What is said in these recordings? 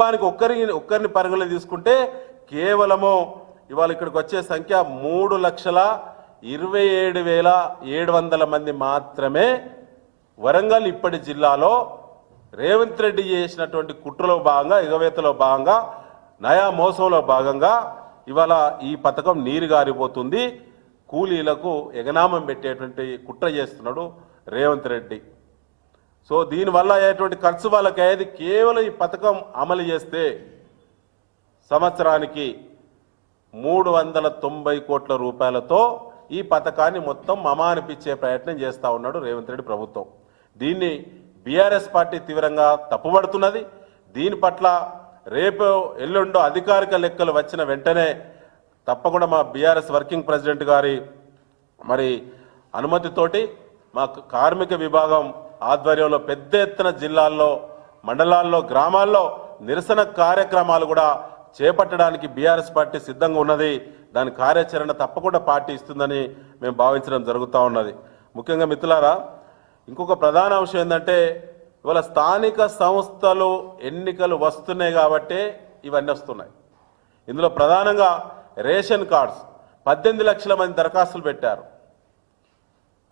దానికి ఒక్కరిని పరిగణలో తీసుకుంటే కేవలము ఇవాళ ఇక్కడికి వచ్చే సంఖ్య 3,27,700 మంది మాత్రమే. వరంగల్ ఇప్పటి జిల్లాలో రేవంత్ రెడ్డి చేసినటువంటి కుట్రలో భాగంగా, ఎగవేతలో భాగంగా, నయా మోసంలో భాగంగా ఇవాళ ఈ పథకం నీరు గారిపోతుంది. కూలీలకు ఎగనామం పెట్టేటువంటి కుట్ర చేస్తున్నాడు రేవంత్ రెడ్డి. సో దీనివల్ల అయ్యేటువంటి ఖర్చు వాళ్ళకి అయ్యేది కేవలం ఈ పథకం అమలు చేస్తే సంవత్సరానికి 390 కోట్ల రూపాయలతో ఈ పథకాన్ని మొత్తం అమానిపించే ప్రయత్నం చేస్తూ ఉన్నాడు రేవంత్ రెడ్డి ప్రభుత్వం. దీన్ని బీఆర్ఎస్ పార్టీ తీవ్రంగా తప్పుపడుతున్నది. దీని పట్ల రేపు ఎల్లుండో అధికారిక లెక్కలు వచ్చిన వెంటనే తప్పకుండా మా బీఆర్ఎస్ వర్కింగ్ ప్రెసిడెంట్ గారి అనుమతితోటి మా కార్మిక విభాగం ఆధ్వర్యంలో పెద్ద ఎత్తున జిల్లాల్లో, మండలాల్లో, గ్రామాల్లో నిరసన కార్యక్రమాలు కూడా చేపట్టడానికి బీఆర్ఎస్ పార్టీ సిద్ధంగా ఉన్నది. దాని కార్యాచరణ తప్పకుండా పార్టీ ఇస్తుందని మేము భావించడం జరుగుతూ ఉన్నది. ముఖ్యంగా మిత్రులారా, ఇంకొక ప్రధాన అంశం ఏంటంటే ఇవాళ స్థానిక సంస్థలు ఎన్నికలు వస్తున్నాయి కాబట్టి ఇవన్నీ వస్తున్నాయి. ఇందులో ప్రధానంగా రేషన్ కార్డ్స్ 18 లక్షల మంది దరఖాస్తులు పెట్టారు.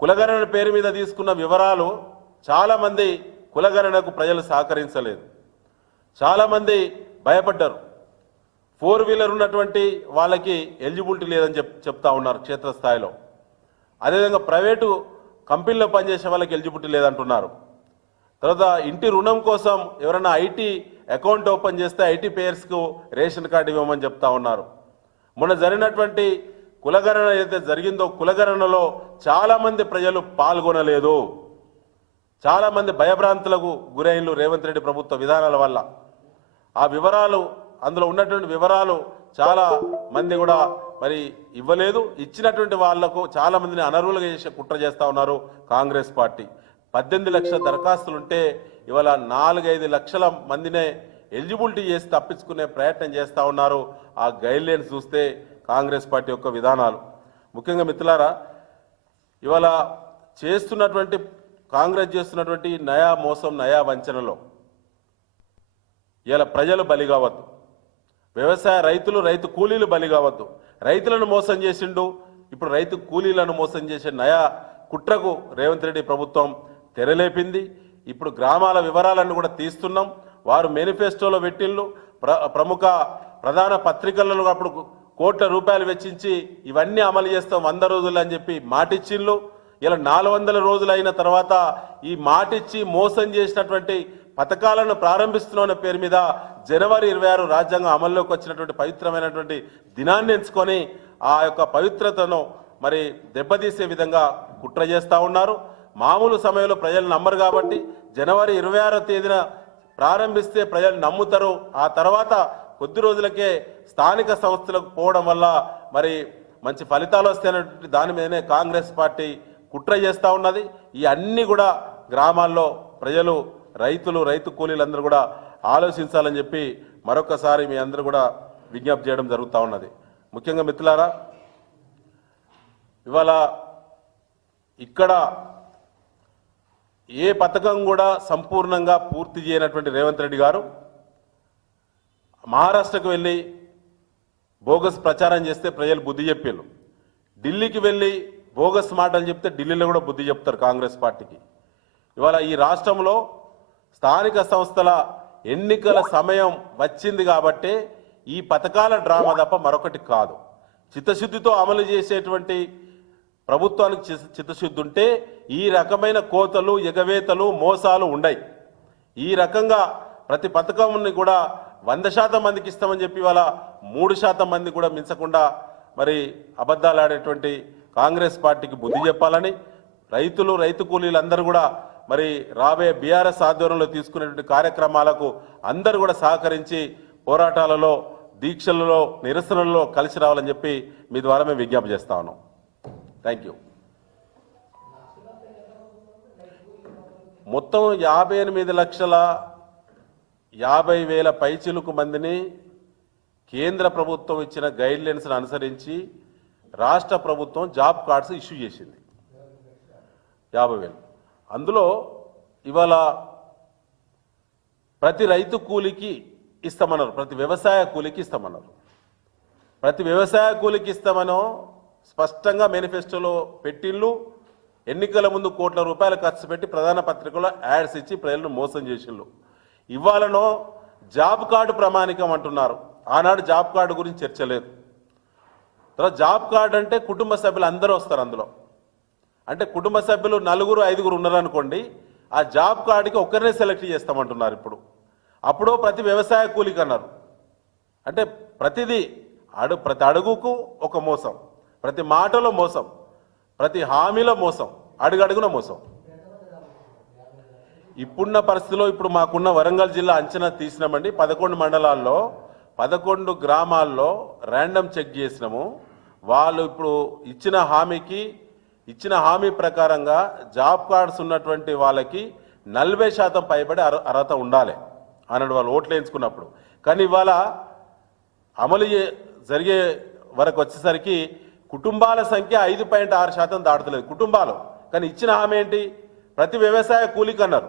కులగణన పేరు మీద తీసుకున్న వివరాలు చాలామంది కులగణనకు ప్రజలు సహకరించలేదు. చాలామంది భయపడ్డారు. 4 వీలర్ ఉన్నటువంటి వాళ్ళకి ఎలిజిబిలిటీ లేదని చెప్తా ఉన్నారు క్షేత్రస్థాయిలో. అదేవిధంగా ప్రైవేటు కంపెనీలో పనిచేసే వాళ్ళకి ఎలిజిబిలిటీ లేదంటున్నారు. తర్వాత ఇంటి రుణం కోసం ఎవరైనా ఐటీ అకౌంట్ ఓపెన్ చేస్తే ఐటీ పేయర్స్కు రేషన్ కార్డు ఇవ్వమని చెప్తా ఉన్నారు. మొన్న జరిగినటువంటి కులగణన ఏదైతే జరిగిందో కులగణనలో చాలామంది ప్రజలు పాల్గొనలేదు. చాలామంది భయభ్రాంతులకు గురైన రేవంత్ రెడ్డి ప్రభుత్వ విధానాల వల్ల ఆ వివరాలు, అందులో ఉన్నటువంటి వివరాలు చాలా మంది కూడా ఇవ్వలేదు. ఇచ్చినటువంటి వాళ్లకు చాలా మందిని అనర్హులుగా చేసే కుట్ర చేస్తూ ఉన్నారు కాంగ్రెస్ పార్టీ. 18 లక్షల దరఖాస్తులుంటే ఇవాళ 4-5 లక్షల మందినే ఎలిజిబిలిటీ చేసి తప్పించుకునే ప్రయత్నం చేస్తూ ఉన్నారు. ఆ గైడ్లైన్స్ చూస్తే కాంగ్రెస్ పార్టీ యొక్క విధానాలు. ముఖ్యంగా మిత్రులారా, ఇవాళ కాంగ్రెస్ చేస్తున్నటువంటి నయా మోసం, నయా వంచనలో ఇలా ప్రజలు బలి కావద్దు. రైతు కూలీలు బలి కావద్దు. రైతులను మోసం చేసిండు, ఇప్పుడు రైతు కూలీలను మోసం చేసే నయా కుట్రకు రేవంత్ రెడ్డి ప్రభుత్వం తెరలేపింది. ఇప్పుడు గ్రామాల వివరాలను కూడా తీస్తున్నాం. వారు మేనిఫెస్టోలో పెట్టిళ్ళు, ప్రముఖ ప్రధాన పత్రికలలో అప్పుడు కోట్ల రూపాయలు వెచ్చించి ఇవన్నీ అమలు చేస్తాం 100 రోజులు అని చెప్పి మాటిచ్చిళ్ళు. ఇలా 400 రోజులు అయిన తర్వాత ఈ మాటిచ్చి మోసం చేసినటువంటి పథకాలను ప్రారంభిస్తున్న పేరు మీద జనవరి 26 రాజ్యాంగం అమల్లోకి వచ్చినటువంటి పవిత్రమైనటువంటి దినాన్ని ఎంచుకొని ఆ యొక్క పవిత్రతను దెబ్బతీసే విధంగా కుట్ర చేస్తూ ఉన్నారు. మామూలు సమయంలో ప్రజలు నమ్మరు కాబట్టి జనవరి 26వ తేదీన ప్రారంభిస్తే ప్రజలు నమ్ముతారు. ఆ తర్వాత కొద్ది రోజులకే స్థానిక సంస్థలకు పోవడం వల్ల మంచి ఫలితాలు వస్తాయనేటువంటి దాని మీదనే కాంగ్రెస్ పార్టీ కుట్ర చేస్తూ ఉన్నది. ఈ అన్ని కూడా గ్రామాల్లో ప్రజలు, రైతు కూలీలందరూ కూడా ఆలోచించాలని చెప్పి మరొకసారి మీ అందరూ కూడా విజ్ఞప్తి చేయడం జరుగుతూ ఉన్నది. ముఖ్యంగా మిత్రులారా, ఇవాళ ఇక్కడ ఏ పథకం కూడా సంపూర్ణంగా పూర్తి చేయనటువంటి రేవంత్ రెడ్డి గారు మహారాష్ట్రకు వెళ్ళి బోగస్ ప్రచారం చేస్తే ప్రజలు బుద్ధి చెప్పారు. ఢిల్లీకి వెళ్ళి బోగస్ మాటలు చెప్తే ఢిల్లీలో కూడా బుద్ధి చెప్తారు కాంగ్రెస్ పార్టీకి. ఇవాళ ఈ రాష్ట్రంలో స్థానిక సంస్థల ఎన్నికల సమయం వచ్చింది కాబట్టి ఈ పథకాల డ్రామా తప్ప మరొకటి కాదు. చిత్తశుద్ధితో అమలు చేసేటువంటి ప్రభుత్వానికి చిత్తశుద్ధి ఉంటే ఈ రకమైన కోతలు, ఎగవేతలు, మోసాలు ఉండయి. ఈ రకంగా ప్రతి పథకాన్ని కూడా 100% మందికి ఇస్తామని చెప్పి ఇవాళ 3% మంది కూడా మించకుండా అబద్ధాలు ఆడేటువంటి కాంగ్రెస్ పార్టీకి బుద్ధి చెప్పాలని రైతు కూలీలందరూ కూడా రాబోయే బీఆర్ఎస్ ఆధ్వర్యంలో తీసుకునేటువంటి కార్యక్రమాలకు అందరూ కూడా సహకరించి పోరాటాలలో, దీక్షలలో, నిరసనలలో కలిసి రావాలని చెప్పి మీ ద్వారా మేము విజ్ఞప్తి చేస్తా ఉన్నాం. Thank you. మొత్తం 58,50,000 పైచిలుకు మందిని కేంద్ర ప్రభుత్వం ఇచ్చిన గైడ్లైన్స్ను అనుసరించి రాష్ట్ర ప్రభుత్వం జాబ్ కార్డ్స్ ఇష్యూ చేసింది 50,000. అందులో ఇవాళ ప్రతి రైతు కూలికి ఇస్తామన్నారు, ప్రతి వ్యవసాయ కూలికి ఇస్తామన్నారు. ప్రతి వ్యవసాయ కూలికి ఇస్తామనో స్పష్టంగా మేనిఫెస్టోలో పెట్టిళ్ళు. ఎన్నికల ముందు కోట్ల రూపాయలు ఖర్చు పెట్టి ప్రధాన పత్రికలో యాడ్స్ ఇచ్చి ప్రజలను మోసం చేసిళ్ళు. ఇవాళనో జాబ్ కార్డు ప్రామాణికం అంటున్నారు. ఆనాడు జాబ్ కార్డు గురించి చర్చ లేదు. తర్వాత జాబ్ కార్డు అంటే కుటుంబ సభ్యులు అందరూ వస్తారు అందులో. అంటే కుటుంబ సభ్యులు 4, 5 ఉన్నారనుకోండి, ఆ జాబ్ కార్డుకి ఒకరినే సెలెక్ట్ చేస్తామంటున్నారు ఇప్పుడు. అప్పుడు ప్రతి వ్యవసాయ కూలికి అన్నారు. అంటే ప్రతి అడుగుకు ఒక మోసం, ప్రతి మాటలో మోసం, ప్రతి హామీలో మోసం, అడుగడుగున మోసం. ఇప్పుడున్న పరిస్థితిలో ఇప్పుడు మాకున్న వరంగల్ జిల్లా అంచనా తీసినామండి. 11 మండలాల్లో 11 గ్రామాల్లో ర్యాండమ్ చెక్ చేసినాము. వాళ్ళు ఇప్పుడు ఇచ్చిన హామీ ప్రకారంగా జాబ్ కార్డ్స్ ఉన్నటువంటి వాళ్ళకి 40% పైబడి అర్హత ఉండాలి అన్నాడు వాళ్ళు ఓట్లు వేయించుకున్నప్పుడు. కానీ ఇవాళ అమలు జరిగే వరకు వచ్చేసరికి కుటుంబాల సంఖ్య 5.6% దాటుతలేదు కుటుంబాలు. కానీ ఇచ్చిన హామీ ఏంటి? ప్రతి వ్యవసాయ కూలికి అన్నారు,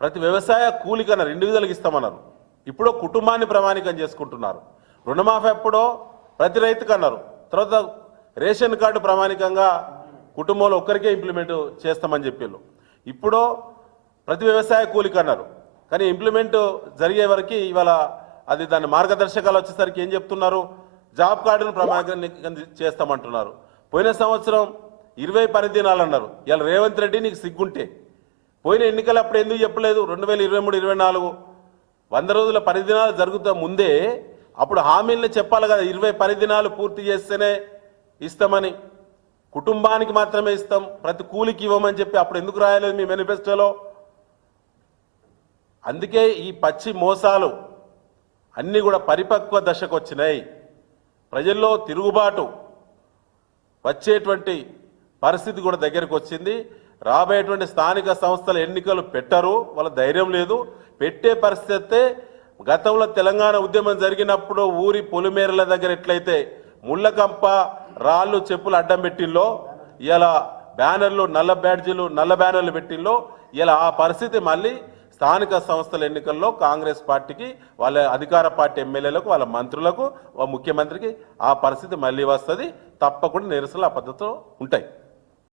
ప్రతి వ్యవసాయ కూలికి అన్నారు, ఇండివిజువల్కి ఇస్తామన్నారు. ఇప్పుడు కుటుంబాన్ని ప్రామాణికం చేసుకుంటున్నారు. రుణమాఫీ ఎప్పుడో ప్రతి రైతుకు అన్నారు. తర్వాత రేషన్ కార్డు ప్రామాణికంగా కుటుంబంలో ఒక్కరికే ఇంప్లిమెంట్ చేస్తామని చెప్పారు. ఇప్పుడు ప్రతి వ్యవసాయ కూలికి అన్నారు. కానీ ఇంప్లిమెంట్ జరిగే వరకు ఇవాళ అది దాని మార్గదర్శకాలు వచ్చేసరికి ఏం చెప్తున్నారు? జాబ్ కార్డును ప్రామాణికం చేస్తామంటున్నారు. పోయిన సంవత్సరం 20 పని దినాలు అన్నారు. ఇలా రేవంత్ రెడ్డి నీకు సిగ్గుంటే పోయిన ఎన్నికలు అప్పుడు ఎందుకు చెప్పలేదు? 2023, 24 100 రోజుల పని దినాలు జరుగుతా ముందే అప్పుడు హామీలను చెప్పాలి కదా. 20 పని దినాలు పూర్తి చేస్తేనే ఇస్తామని, కుటుంబానికి మాత్రమే ఇస్తాం, ప్రతి కూలికి ఇవ్వమని చెప్పి అప్పుడు ఎందుకు రాయలేదు మీ మేనిఫెస్టోలో? అందుకే ఈ పచ్చి మోసాలు అన్నీ కూడా పరిపక్వ దశకు వచ్చినాయి. ప్రజల్లో తిరుగుబాటు వచ్చేటువంటి పరిస్థితి కూడా దగ్గరకు వచ్చింది. రాబోయేటువంటి స్థానిక సంస్థల ఎన్నికలు పెట్టరు, వాళ్ళ ధైర్యం లేదు. పెట్టే పరిస్థితి గతంలో తెలంగాణ ఉద్యమం జరిగినప్పుడు ఊరి పొలిమేరల దగ్గర ఎట్లయితే ముళ్ళకంప రాళ్ళు చెప్పులు అడ్డం పెట్టిల్లో, ఇలా బ్యానర్లు నల్ల బ్యానర్లు పెట్టిల్లో, ఇలా ఆ పరిస్థితి మళ్ళీ స్థానిక సంస్థల ఎన్నికల్లో కాంగ్రెస్ పార్టీకి, వాళ్ళ అధికార పార్టీ ఎమ్మెల్యేలకు, వాళ్ళ మంత్రులకు, ముఖ్యమంత్రికి ఆ పరిస్థితి మళ్ళీ వస్తుంది. తప్పకుండా నిరసనలు ఆ పద్ధతిలో ఉంటాయి.